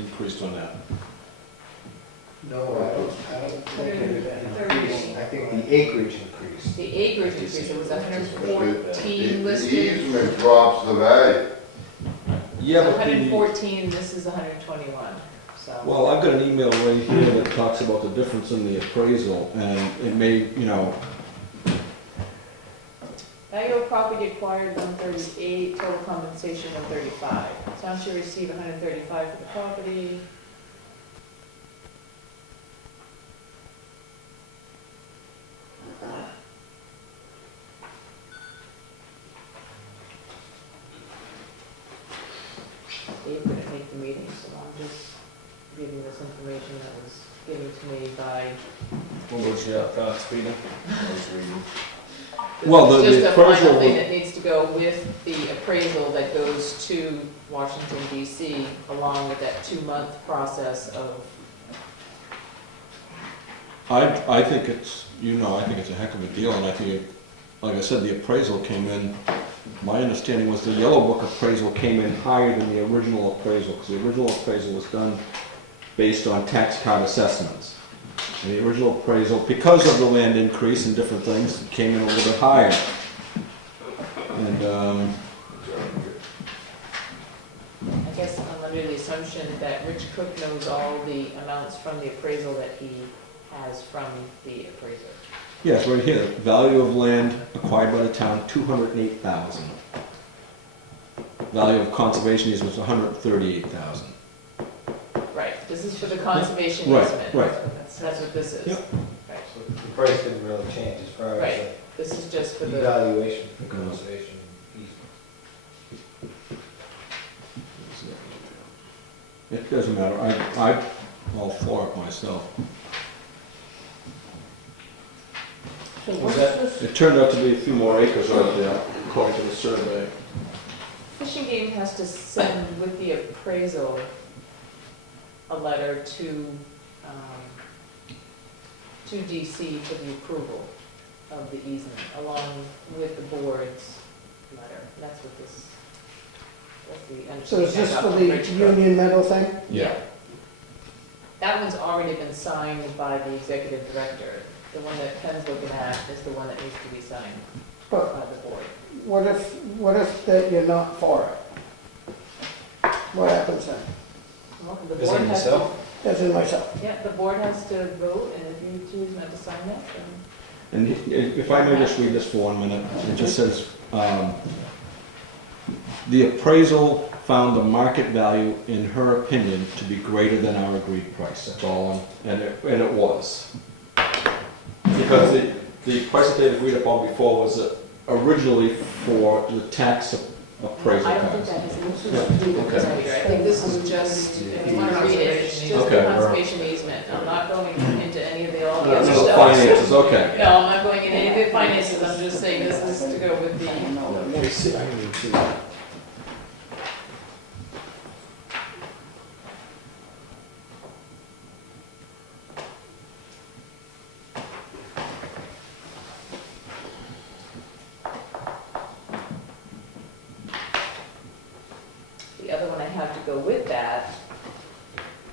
increased on that? No, I don't think it increased. I think the acreage increased. The acreage increase, it was 114 The listed. easement drops the value. Yeah, but 114, this is 121, so. well, I've got an email right here that talks about the difference in the appraisal, and it may, you know, Value of property acquired 138, total compensation 135. Town should receive 135 for the property. Dave couldn't make the meeting, so I'm just giving this information that was given to me by. What was your thoughts, Peter? I was reading. Well, This is the just a final appraisal thing would- that needs to go with the appraisal that goes to Washington DC, along with that 2-month process of, I think it's, you know, I think it's a heck of a deal, and I think, like I said, the appraisal came in, my understanding was the Yellow Book appraisal came in higher than the original appraisal, because the original appraisal was done based on tax card assessments. And the original appraisal, because of the land increase and different things, came in a little bit higher. And, I guess I'm under the assumption that Rich Cook knows all the amounts from the appraisal that he has from the appraiser. yes, right here, value of land acquired by the town, $208,000. Value of conservation easement was $138,000. Right, this is for the conservation Right, easement. right. That's what this is. Yep. Right. So the price didn't really change as far as Right. This is just for the the, evaluation for conservation easement. It doesn't matter, I'm all for it myself. So Was what's that- this? It turned out to be a few more acres right there, according to the survey. Fishing Game has to send with the appraisal a letter to DC for the approval of the easement, along with the board's letter. That's what this, that's the So is this understanding I got for from the Rich Cook. Union Meadow thing? Yeah. That one's already been signed by the executive director. The one that Ken's looking at is the one that needs to be signed But by the board. what if that you're not for it? What happens then? Well, the Is board it has to, yourself? As in myself? yeah, the board has to vote, and if you choose not to sign that, then. And if I may just read this for 1 minute, it just says, the appraisal found the market value, in her opinion, to be greater than our agreed price. That's all, and it was. Because the price that they agreed upon before was originally for the tax appraisal I don't think cost. that has anything Yeah, to do with this okay. meter. I think this is just, if you want to read it, it's just the Okay. conservation easement. I'm not going into any of all the No, other the stuff. finances, okay. No, I'm not going into any of the finances, I'm just saying this is to go with the, Let me see, I need to. the other one I have to go with that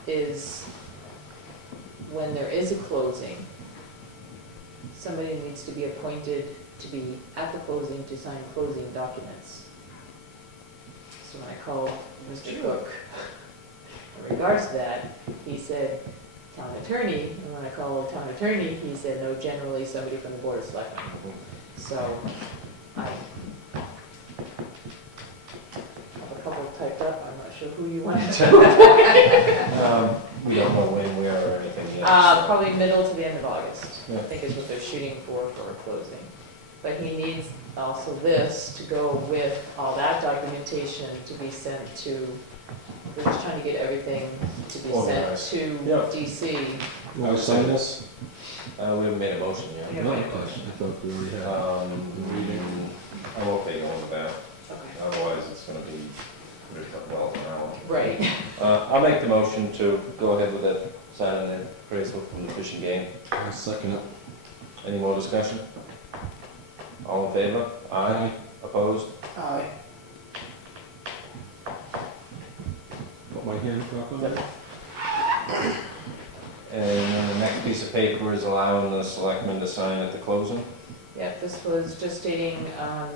is when there is a closing, somebody needs to be appointed to be at the closing to sign closing documents. So when I called Mr. Cook, in regards to that, he said, town attorney, and when I called town attorney, he said, no, generally somebody from the board of selectmen. So I have a couple typed up, I'm not sure who you wanted to. We don't know when we are or anything yet. Probably middle to the end of August, I Yeah. think is what they're shooting for a closing. But he needs also this to go with all that documentation to be sent to, we're just trying to get everything to be sent Organized. to Yeah. DC. You want to sign this? We haven't made a motion yet. Yeah. No, I thought we already had. I'm okay going with that, Okay. otherwise it's gonna be well an hour. Right. I'll make the motion to go ahead with that signing the appraisal from the fishing game. I'll second it. Any more discussion? All in favor? Aye. Opposed? Aye. my hand clock on it? And then the next piece of paper is allowing the selectmen to sign at the closing. Yeah, this was just stating, I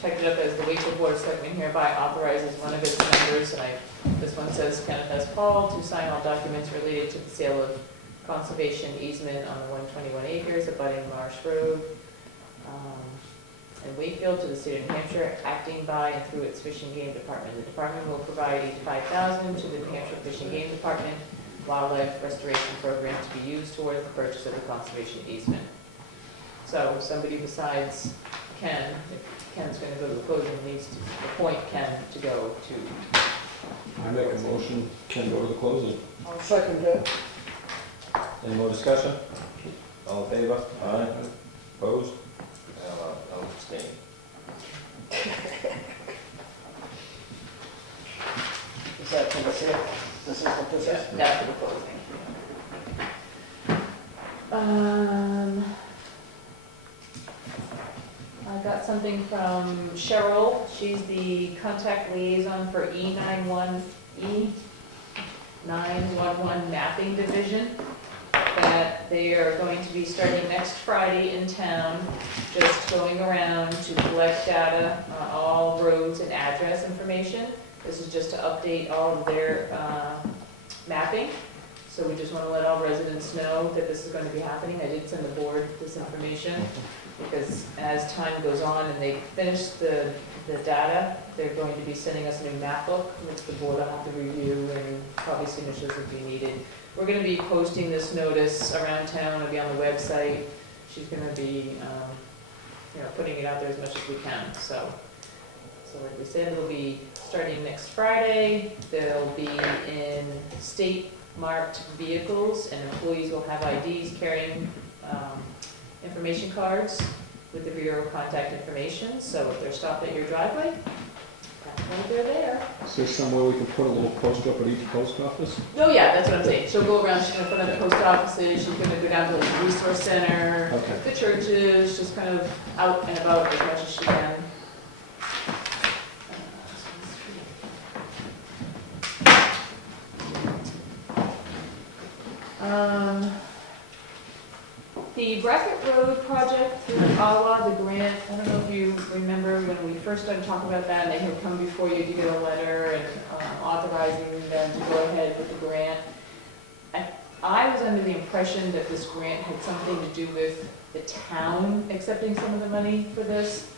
typed it up as the Wakefield Board of Selectmen hereby authorizes one of its members, and this one says Kenneth S. Paul to sign all documents related to the sale of conservation easement on the 121 acres abutting Marsh Road, in Wakefield to the state of New Hampshire, acting by and through its Fish and Game Department. The department will provide $85,000 to the New Hampshire Fish and Game Department Wildlife Restoration Program to be used towards the purchase of the conservation easement. So somebody besides Ken, if Ken's gonna go to the closing, needs to appoint Ken to go to. I make a motion, can go to the closing. I'll second that. Any more discussion? All in favor? Aye. Opposed? I'll abstain. Is that for the sale? This is what this is? That's for the closing. I got something from Cheryl. She's the contact liaison for E911 mapping division. That they are going to be starting next Friday in town, just going around to collect data on all roads and address information. This is just to update all of their mapping. So we just want to let all residents know that this is going to be happening. I did send the board this information because as time goes on and they finish the data, they're going to be sending us a new map book, which the board will have to review and probably signatures would be needed. We're going to be posting this notice around town. It'll be on the website. She's going to be, putting it out there as much as we can. So like we said, it'll be starting next Friday. They'll be in state-marked vehicles, and employees will have IDs carrying information cards with the Bureau of Contact Information. So if they're stopped at your driveway, that's why they're there. Is there somewhere we can put a little poster up at each post office? Oh yeah, that's what I'm saying. She'll go around, she's gonna put on the post offices, she's gonna go down to the resource center, Okay. the churches, just kind of out and about as much as she can. The Brackett Road project through Ottawa, the grant, I don't know if you remember when we first started talking about that, and they had come before you to get a letter and authorizing them to go ahead with the grant. I was under the impression that this grant had something to do with the town accepting some of the money for this,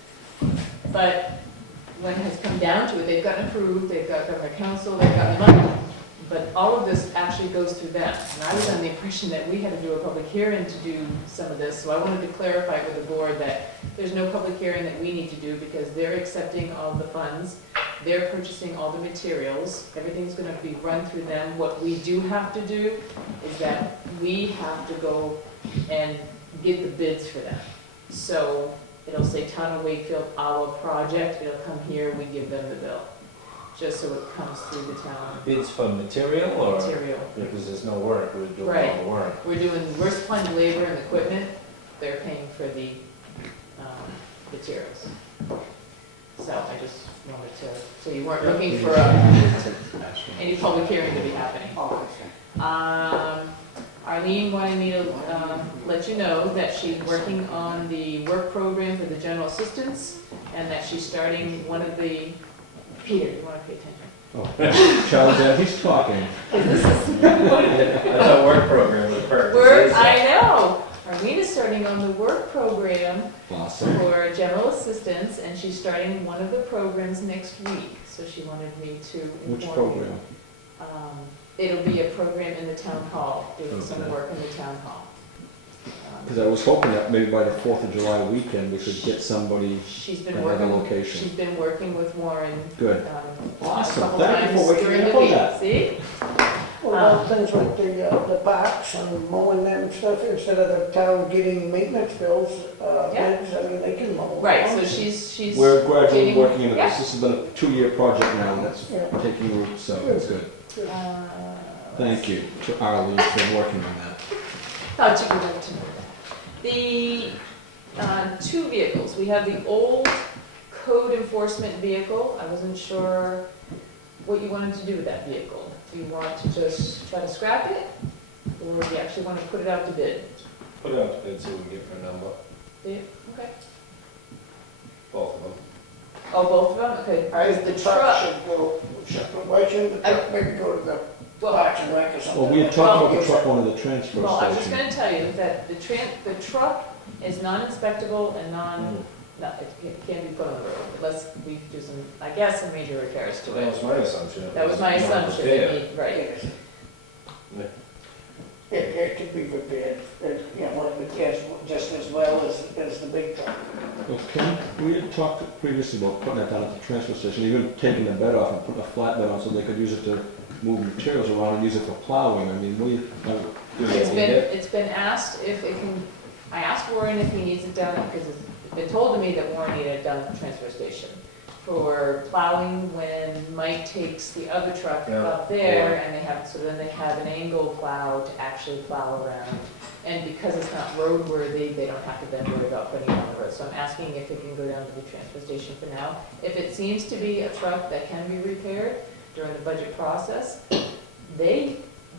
but when it has come down to it, they've gotten approved, they've got government council, they've got the money. But all of this actually goes through them. And I was under the impression that we had to do a public hearing to do some of this. So I wanted to clarify with the board that there's no public hearing that we need to do because they're accepting all the funds. They're purchasing all the materials. Everything's gonna be run through them. What we do have to do is that we have to go and get the bids for them. So it'll say Town of Wakefield, our project. It'll come here, we give them the bill. Just so it comes through the town. Bids for material or? Material. Because there's no work, we're doing Right. all the work. We're supplying the labor and equipment, they're paying for the materials. So I just wanted to, so you weren't looking for any public hearing to be happening. Oh, I see. Arlene wanted me to let you know that she's working on the work program for the general assistance, and that she's starting one of the, Peter, you want to pay attention? Oh, Charles, he's talking. I thought work program was perfect. Work, I know. Arlene is starting on the work program Awesome. for general assistance, and she's starting one of the programs next week. So she wanted me to inform you. Which program? It'll be a program in the town hall, doing some Okay. work in the town hall. Because I was hoping that maybe by the 4th of July weekend, we could get somebody She's been another working, location. she's been working with Warren. Good. A Awesome. couple Thank you times for waking during me the up on week. that. See? What about things like the parks and mowing them and stuff, instead of the town getting maintenance bills, Yeah. bids, I mean, they can mow. Right, so she's. We're gradually getting- working in it. Yeah. This has been a 2-year project now, and that's Yeah. taking root, so it's good. Thank you to Arlene for working on that. Thought you would like to know that. The two vehicles, we have the old code enforcement vehicle. I wasn't sure what you wanted to do with that vehicle. Do you want to just try to scrap it, or do you actually want to put it out to bid? Put it out to bid, see what we get for a number, Do you? Okay. both of them. Oh, both of them? Okay. I Is think the the truck truck, should go separate. Why shouldn't the truck maybe go to the well, Parks and Rec or something? Well, we had talked about the truck going to the transfer well, I was just station. gonna tell you that the truck is non-inspectable and no, it can't be put on the road unless we do some, I guess, some major repairs to That it. was my assumption. That was my assumption, they need, right. Yes. It could be repaired, you know, just as well as the big truck. Okay, we had talked previously about putting that down at the transfer station, even taking the bed off and putting a flatbed on so they could use it to move materials around and use it for plowing. I mean, It's been asked if it can, I asked Warren if he needs it done, because it's been told to me that Warren needed it done at the transfer station. For plowing, when Mike takes the other truck Yeah. up there, and they have, so then they have an angle plow to actually plow around. And because it's not roadworthy, they don't have to then worry about putting it on the road. So I'm asking if it can go down to the transfer station for now. If it seems to be a truck that can be repaired during the budget process,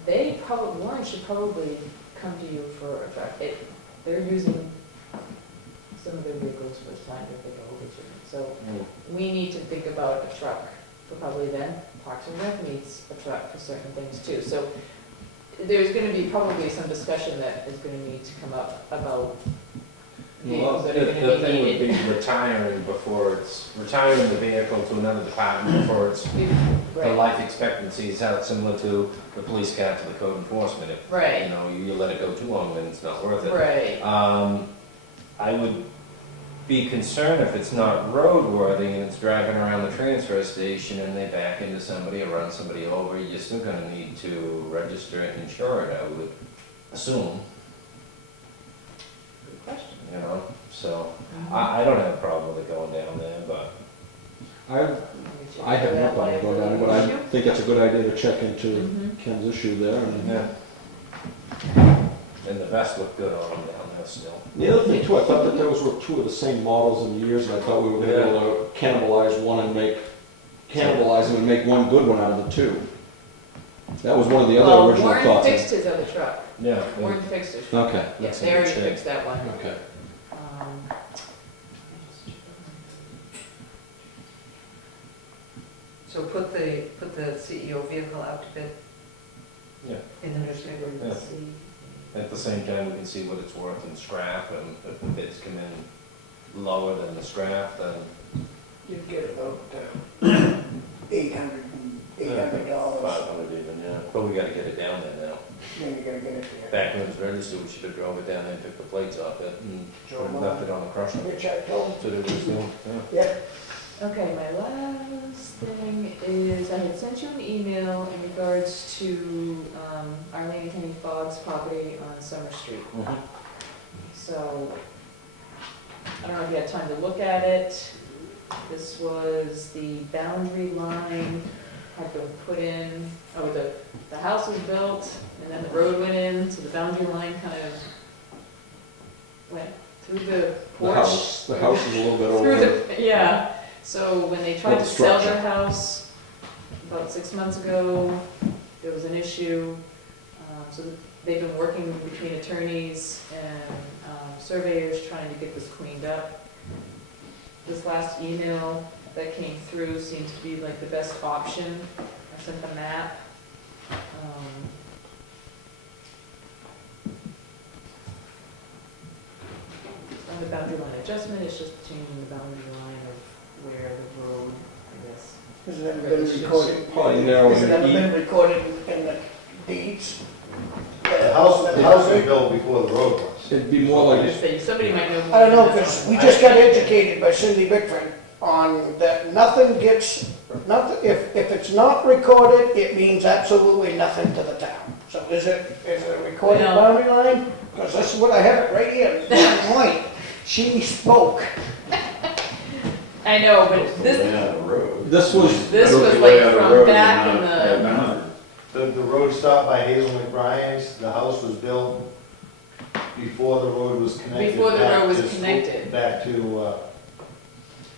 Warren should probably come to you for a truck. They're using some of their vehicles for this time if they go over to. So we need to think about a truck for probably then. Parks and Rec needs a truck for certain things too. So there's gonna be probably some discussion that is gonna need to come up about vehicles that are The gonna be thing would needed. be retiring the vehicle to another department before it's, the Right, life expectancy is out similar to the police car to the code enforcement. If, right, you know, you let it go too long, then it's not worth it. right. I would be concerned if it's not roadworthy and it's driving around the transfer station and they back into somebody or run somebody over, you're still gonna need to register it and insure it, I would assume, Good question. you know? So, I don't have a problem with it going down there, but I have no problem going down there, but I think it's a good idea to check into Mhm. Ken's issue there. And yeah. And the vest looked good on them down there still. the other thing too, I thought that those were two of the same models in years, and I thought we were gonna be able to cannibalize one and cannibalize them and make one good one out of the two. That was one of the other original Warren thoughts. fixed his other truck. Yeah. Warren fixed it. Okay, Yes, That's they in already good shape. fixed that one. okay. Um, So put the CEO vehicle out to bid Yeah. in the newspaper. Yeah. At the same time, we can see what it's worth in scrap, and if the bids come in lower than the scrap, then You'd get about $800 $800. 500 even, yeah. But we gotta get it down there now. Then you gotta get it there. Back when it was registered, we should have drove it down there and took the plates off it and left it on the crusher. Which I told, So it was doing, yeah, Okay, my last thing is, I had sent you an email in regards to Arlene and Kenny Fogg's property on Summer Street. yeah. So, I don't know if you had time to look at it. This was the boundary line had been put in, the house was built, and then the road went in, so the boundary line kind of went through the porch. The house is a little bit Through over. the, yeah, so when they tried Well, to the sell structure. their house about 6 months ago, there was an issue. So they've been working between attorneys and surveyors trying to get this cleaned up. This last email that came through seems to be like the best option. I sent the map. On the boundary line adjustment, it's just changing the boundary line of where the road, I guess. has it ever been recorded? Probably narrowing Has it ever it. been recorded in the deeds? The house was built before the road was. It'd be more I like, just say, somebody might know. I don't know, because we just got educated by Cindy Bickford on that nothing gets, if it's not recorded, it means absolutely nothing to the town. So is it a recorded No. boundary line? Because this is what I have it right here, in black and white. She spoke. I know, but this this was, was like from back in the, The road stopped by Hazel McBrien's, the house was built before the road was connected. Before the back road was to- connected. Back to,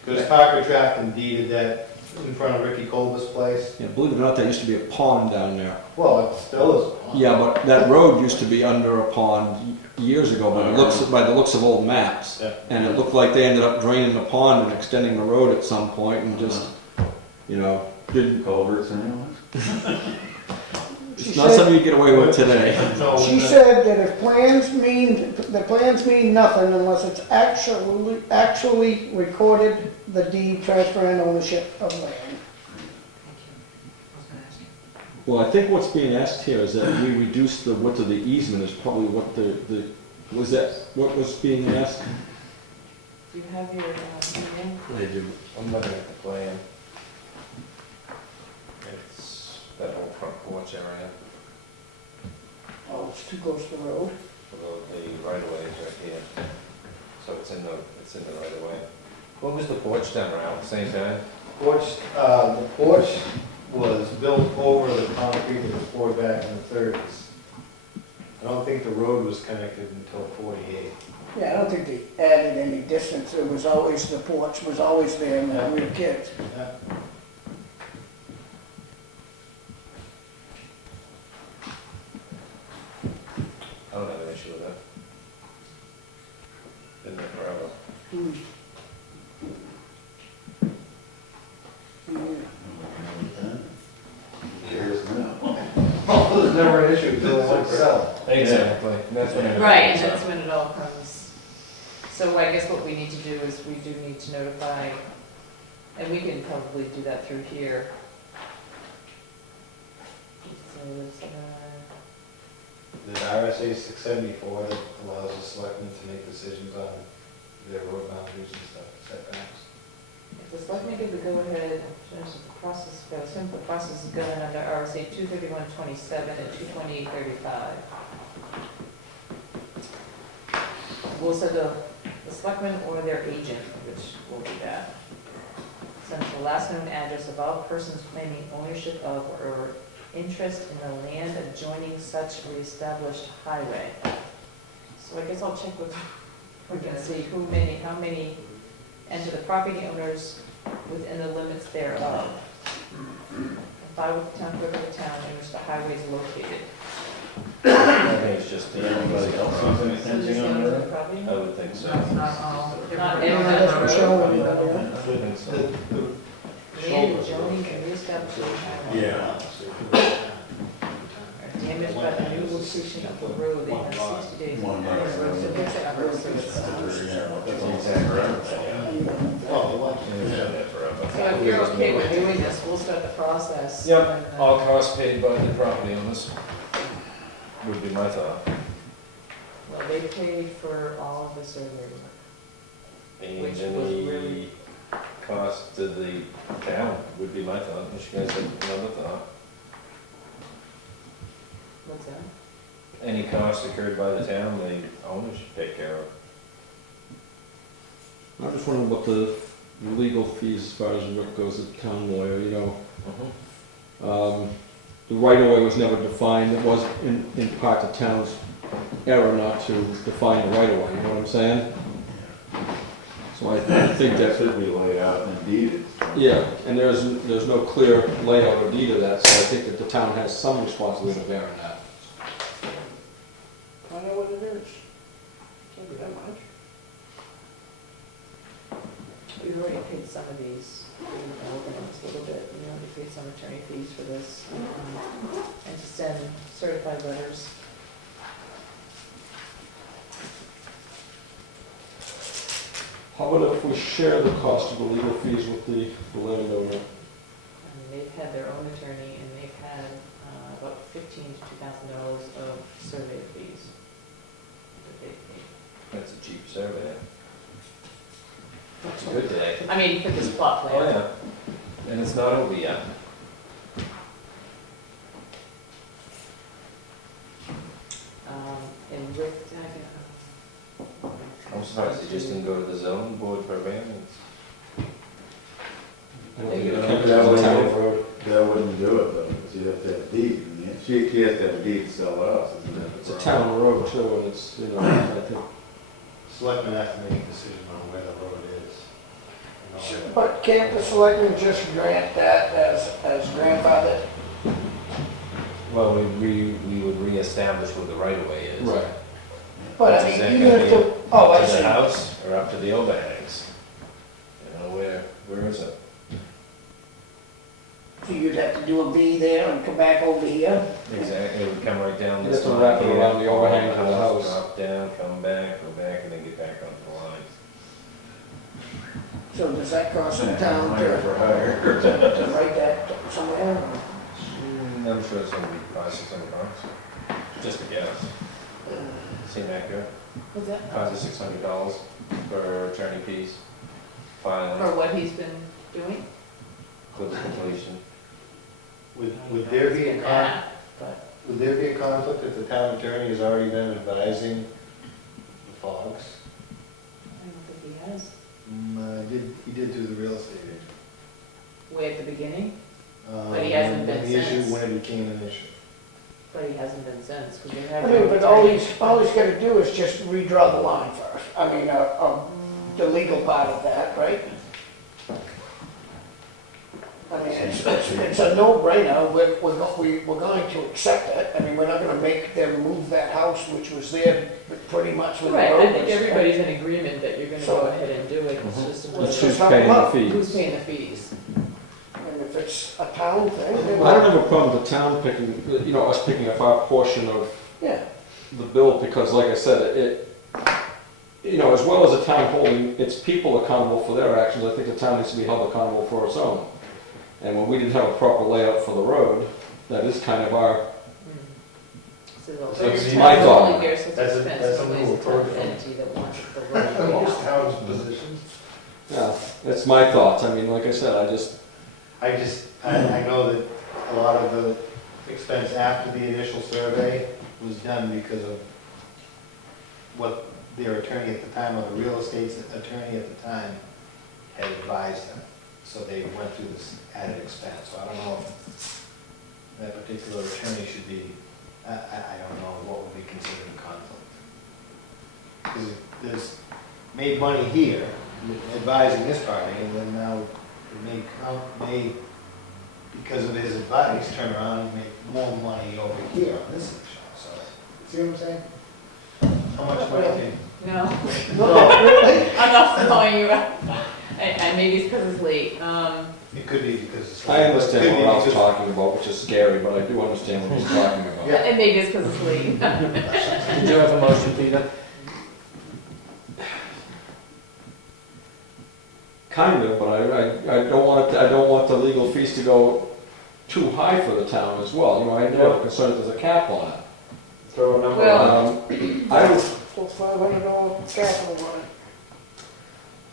because Parker Trafton deeded that in front of Ricky Colbert's place. Yeah, believe it or not, there used to be a pond down there. Well, it still is. Yeah, but that road used to be under a pond years ago by the looks of old maps. Yeah. And it looked like they ended up draining the pond and extending the road at some point and just, you know, didn't. Culverts anyways? It's not something you get away with today. No, She said that if the plans mean nothing unless it's actually recorded the deed transferring ownership of land. Well, I think what's being asked here is that we reduce the width of the easement is probably what was that what was being asked? Do you have your, email? I do. I'm looking at the plan. It's that whole front porch area, Oh, it's too close to the road. although the right of way is right here. So it's in the right of way. What was the porch done around the same time? The porch was built over the concrete that was poured back in the thirties. I don't think the road was connected until 48. Yeah, I don't think they added any distance. It was always, the porch was always there when we were kids. Yeah. I don't have an issue with that. Been there forever. Hmm. Years now. Oh, there's never an issue until it's like sell. Exactly, that's when it. right, and that's when it all comes. So I guess what we need to do is we do need to notify, and we can probably do that through here. So it's, The RSA 674 that allows the selectmen to make decisions on their road boundaries and stuff, setbacks. if the selectmen give the go-ahead, finish the process, go, simple process is governed under RSA 231:27 and 228:35. We'll send the selectmen or their agent, which will do that, send the last known address of all persons claiming ownership of or interest in the land adjoining such reestablished highway. So I guess I'll check with, we can see how many, and to the property owners within the limits thereof. If I were the town clerk of the town in which the highway is located. I think it's just the Anybody else has any So just fencing the on owners of there? the property? I would think so. Not all. Not Yeah, everyone. that's for sure. I would think so. Land adjoining and reestablished highway. Yeah. Are damaged by the new location of the road, they have 60 days. One to lot. repair the road. So it looks like a road service. That's the exact right. Well, the one. So if you're okay with doing this, we'll start the process. Yep, And, all costs paid by the property owners would be my thought. Well, they paid for all of the survey work. And Which was any really- cost to the town would be my thought, unless you guys have another thought. What's that? Any costs incurred by the town, the owners should take care of. I'm just wondering about the legal fees as far as what goes to the town lawyer, you know. The right-of-way was never defined, it was in part the town's error not to define the right-of-way, you know what I'm saying? So I think That that, should be laid out and deeded. yeah, and there's no clear layout or deed of that, so I think that the town has some responsibility to bear in that. I know what it is. Can't be that much. We've already paid some of these, we've been working on this a little bit, we already paid some attorney fees for this, and to send certified letters. How about if we share the cost of the legal fees with the landowner? And they've had their own attorney, and they've had about $1,500 to $2,000 of survey fees that they've paid. That's a cheap survey. It's a good day. I mean, for this plot plan. Oh, yeah. And it's not over yet. And with, I'm surprised they just didn't go to the zoning board for a variance. I don't They think go it to can be That the town wouldn't, road. that wouldn't do it though, because you have to have a deed. She has to have a deed to sell the house, isn't it? It's a town road too, and it's, you know, I think, Selectmen have to make a decision on where the road is. And But can't the selectmen just grant that as grandfathered? Well, we would reestablish what the right of way is. Right. But I Is that mean, even gonna if be the, oh, I To the see. house or up to the overhangs? You know, where is it? So you'd have to do a V there and come back over here? Exactly, it would come right down You this have to line wrap it here, around the overhang of the house. Drop down, come back, go back, and then get back onto the line. So does that cost the town Higher to for higher. to write that somewhere? I'm sure it's gonna be $500-600, just a guess. Seem accurate? What's that? $500-600 for attorney fees, filing, For what he's been doing? for the completion. Would there be a Yeah, but would there be a conflict if the town attorney has already been advising the Fogs? I don't think he has. He did do the real estate agent. Way at the beginning, But he hasn't been when the issue- since. When it became an issue. but he hasn't been since, because they I have. mean, but all he's gotta do is just redraw the line first. I mean, the legal part of that, right? I mean, it's a no-brainer, we're going to accept it. I mean, we're not gonna make them move that house, which was there pretty much when the Right, road I was think there. everybody's in agreement that you're gonna So- go ahead and do it, it's just a Let's matter who's talk paying the about of who's fees. paying the fees. And if it's a town thing, then. I don't have a problem with the town picking, you know, us picking up our portion of Yeah, the bill, because like I said, you know, as well as the town holding its people accountable for their actions, I think the town needs to be held accountable for its own. And when we didn't have a proper layout for the road, that is kind of our, So So you the need- My town thought. only bears such That's a- expense, that's a always little a town approach. entity that wants the road. Most towns' positions. yeah, that's my thoughts. I mean, like I said, I know that a lot of the expense after the initial survey was done because of what their attorney at the time, or the real estate attorney at the time, had advised them. So they went through this added expense. So I don't know if that particular attorney should be, I don't know what would be considered a conflict. Because there's made money here advising this party, and then now it may, because of his advice, turn around and make more money over here on this issue. So, see what I'm saying? How much money? No, no, really? I'm not following you up. And maybe it's because it's late. It could be because it's. I understand it could what be Ralph's because- talking about, which is scary, but I do understand what he's talking about. Yeah. And maybe it's because it's late. Did you have a motion, Peter? Kind of, but I don't want the legal fees to go too high for the town as well. You know, I know I'm concerned there's a cap on it. Throw a number Well- on I would, So $500 capital on it.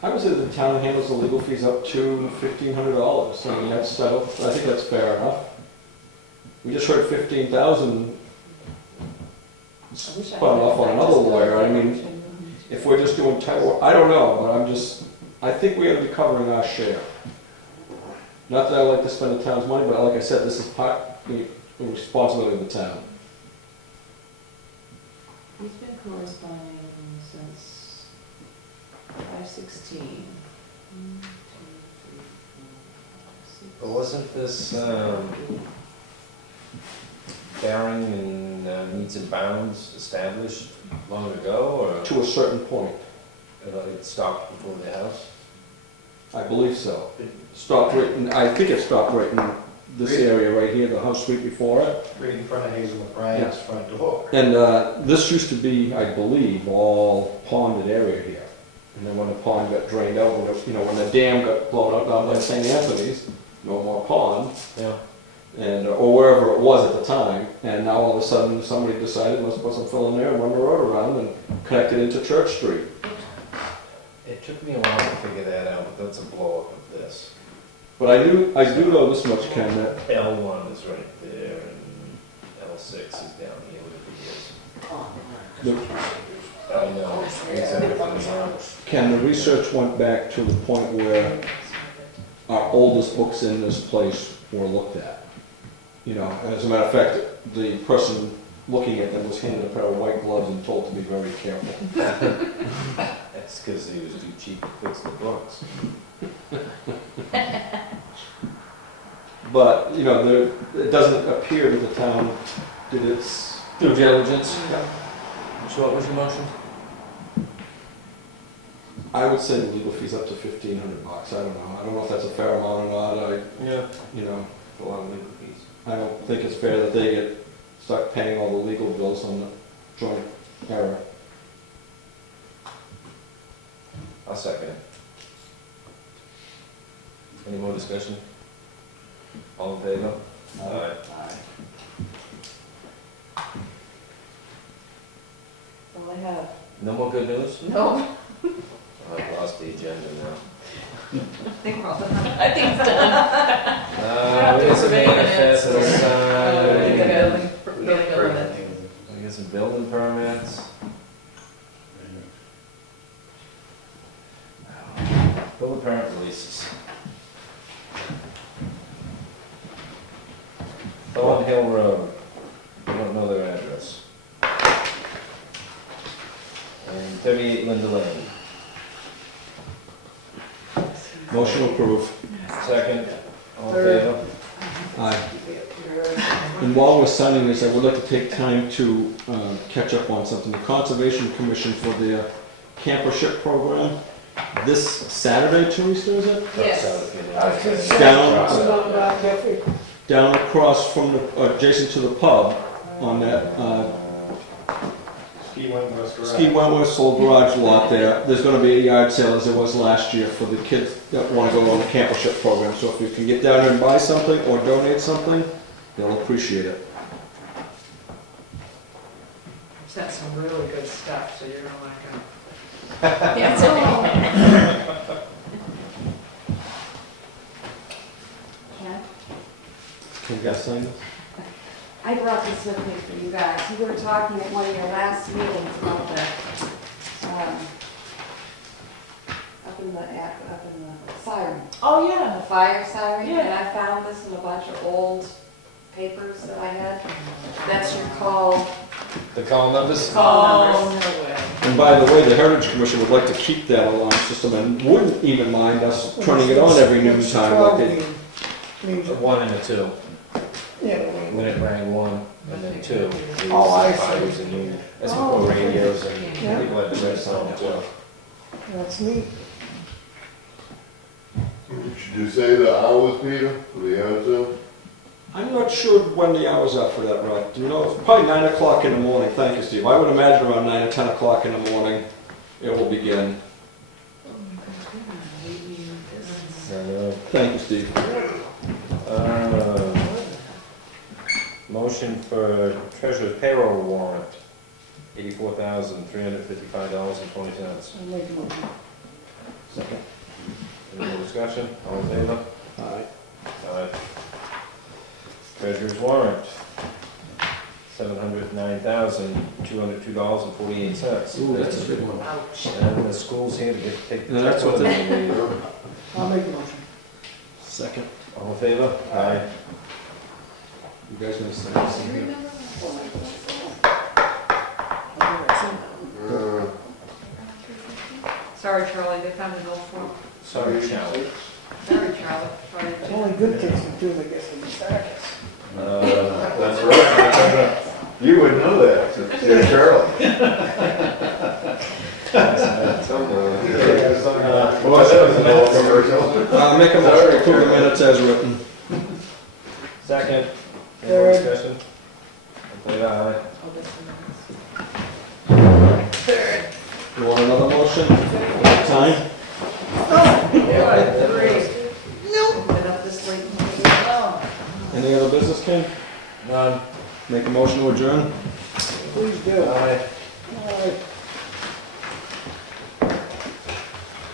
I would say the town handles the legal fees up to $1,500. I mean, that's settled. I think that's fair enough. We just heard 15,000 spun off on another lawyer. I mean, if we're just doing title, I don't know, but I think we ought to be covering our share. Not that I like to spend the town's money, but like I said, this is part, the responsibility of the town. He's been corresponding since 5/16. But wasn't this bearing and meets and bounds established long ago, or To a certain point, it stopped before the house? I believe so. Stopped right, I think it stopped right in this area right here, the house suite before it. Right in front of Hazel McBrien's front door. And this used to be, I believe, all ponded area here. And then when the pond got drained out, when the dam got blown up down by St. Anthony's, no more pond, Yeah. and, or wherever it was at the time. And now all of a sudden, somebody decided, let's put some fill in there and run the road around and connect it into Church Street. It took me a while to figure that out, but that's a blow up of this. But I do know this much, Ken, that L1 is right there, and L6 is down here with the gears. I know, exactly. Ken, the research went back to the point where our oldest books in this place were looked at. You know, and as a matter of fact, the person looking at them was handed a pair of white gloves and told to be very careful. That's because he was too cheap to fix the books. But, you know, it doesn't appear that the town did its Due diligence. Yeah. So what was your motion? I would say the legal fee's up to $1,500. I don't know if that's a fair amount or not. Yeah. You know, A lot of legal fees. I don't think it's fair that they start paying all the legal bills on the joint error. I'll second it. Any more discussion? All in favor? Aye. All I have. No more good news? No, I've lost the agenda now. I think we're all done. I think it's done. We got some Minutes. manifests to sign. Building element. We got some building permits. Building permit releases. Thorn Hill Road, we don't know their address. And 38 Linda Lane. Motion approved. Second, all in favor? Aye. And while we're signing this, I would like to take time to catch up on something. The Conservation Commission for their camper ship program, this Saturday, Teresa, is it? Yes. I was just saying, Down. it's not bad, Jeffrey. Down across from the, adjacent to the pub on that Ski Wentworth Garage. Ski Wentworth old garage lot there. There's gonna be a yard sale as there was last year for the kids that wanna go on the camper ship program. So if you can get down there and buy something or donate something, they'll appreciate it. Sent some really good stuff, so you're gonna like it. Yeah, it's okay. Ken, Can you guys sign this? I brought this with me for you guys. You were talking at one of your last meetings about the, up in the siren, Oh, yeah. the fire siren. Yeah. And I found this in a bunch of old papers that I had. That's your call. The call numbers? Oh, no way. And by the way, the Heritage Commission would like to keep that alarm system and wouldn't even mind us turning it on every noon time like they. Means- A 1 and a 2. Yeah, When it rang 1 and then 2. Oh, I see. Fires and you- That's Oh, before radios and Yeah. people had the red sign too. that's neat. Should you say the hours, Peter, for the yard sale? I'm not sure when the hours are for that, Rod. Do you know? It's probably 9 o'clock in the morning. Thank you, Steve. I would imagine around 9 or 10 o'clock in the morning it will begin. Thank you, Steve. Motion for treasurer's payroll warrant, $84,355.20. I'll make a motion. Second. Any more discussion? All in favor? Aye. Aye. Treasurer's warrant, $709,202.48. Ooh, that's a big one. Ouch. And the school's here to take the Yeah, that's check what with they- them. I'll make a motion. Second. All in favor? Aye. You guys gonna sign this in here? Sorry, Charlie, they found an old form. Sorry, Charlie. Sorry, Charlie. Sorry. It's only good kids that do, I guess, in the circus. That's right. You would know that, since you're Cheryl. Well, that was an old commercial. Make a motion to approve the minutes as written. Second. Any more Third. discussion? All in favor? Aye. Oh, this one. You want another motion? Time? Three. Been up this late. Oh. Any other business, Ken? None. Make a motion to adjourn? Please do. Aye. All right.